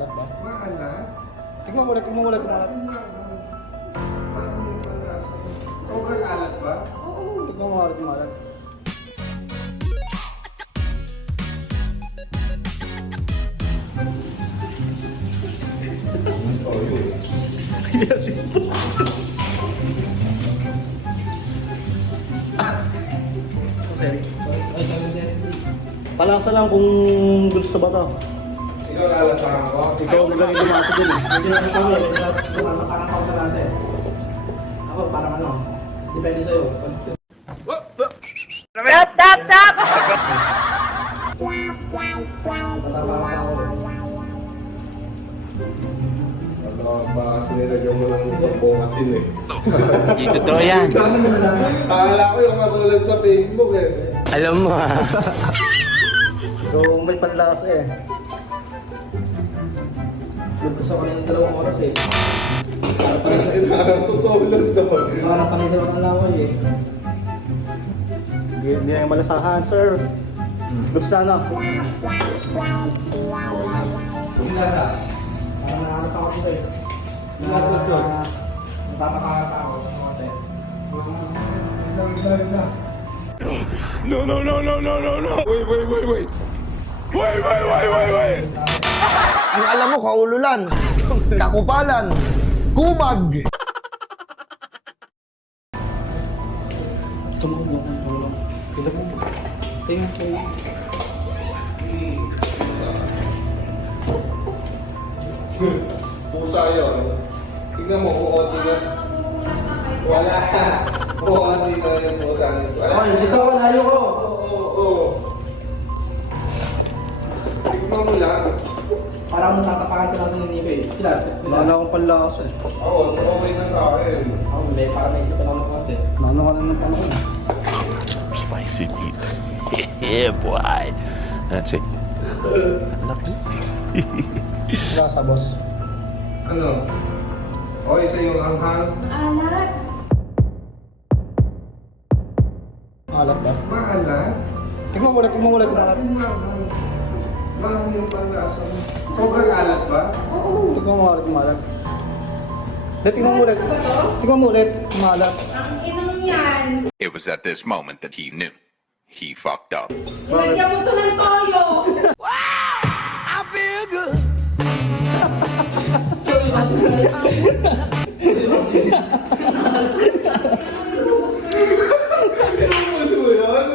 Maalat? Tingnan mo ulit, maalat. Sobrang alat ba? Oo, tingnan mo maalat. Yes. Palasa lang kung gusto ba to. Ikaw lalasahan ko? Ikaw magaling lumasa dun eh. Hindi naman ako parang ako malasa eh. Ako parang ano, depende sa'yo. Stop! Tatapa ako eh. Baka kasi nilagyan mo ng sampung asin eh. Hindi totoo yan. Akala ko yung katulad sa Facebook eh. Alam mo ha. So may panlasa eh. Gusto ko na yung 2 oras eh. Para sa inarang tutulad doon. Parang panisal ang laway eh. Hindi na yung malasahan, sir. Gusto na. Ilasa. Parang nakakalap ako dito eh. Nasusunod. Natatakakata ako sa mga tayo. No. Wait. Ang alam mo, kaululan, kakupalan, kumag. Tumulong. Kita mo. Tingnan ko yun. Pusa yun. Tignan mo kung onti ka. Wala. Kung onti ka yung pusa nito. Ay, dito ako layo ko. Oo. Tignan mo lang. Parang natatapakan sila ng ninigo eh. Sila. Wala na akong panlasa eh. Ako, okay na sa akin. Ako, may parang may isipan ako ng konti. Nano ka na ng panahon. Spicy meat. Yeah, boy. That's it. Love it. Lasa, boss. Ano? Okay sa yung anghang? Alat. Maalat ba? Maalat? Tingnan mo ulit, maalat. Mahal yung panlasa mo. Sobrang alat ba? Oo. Tingnan mo maalat. Tingnan mo ulit, maalat. Ang inang yan. It was at this moment that he knew. He fucked up. Ilagyan mo to ng toyo. Gusto mo yun?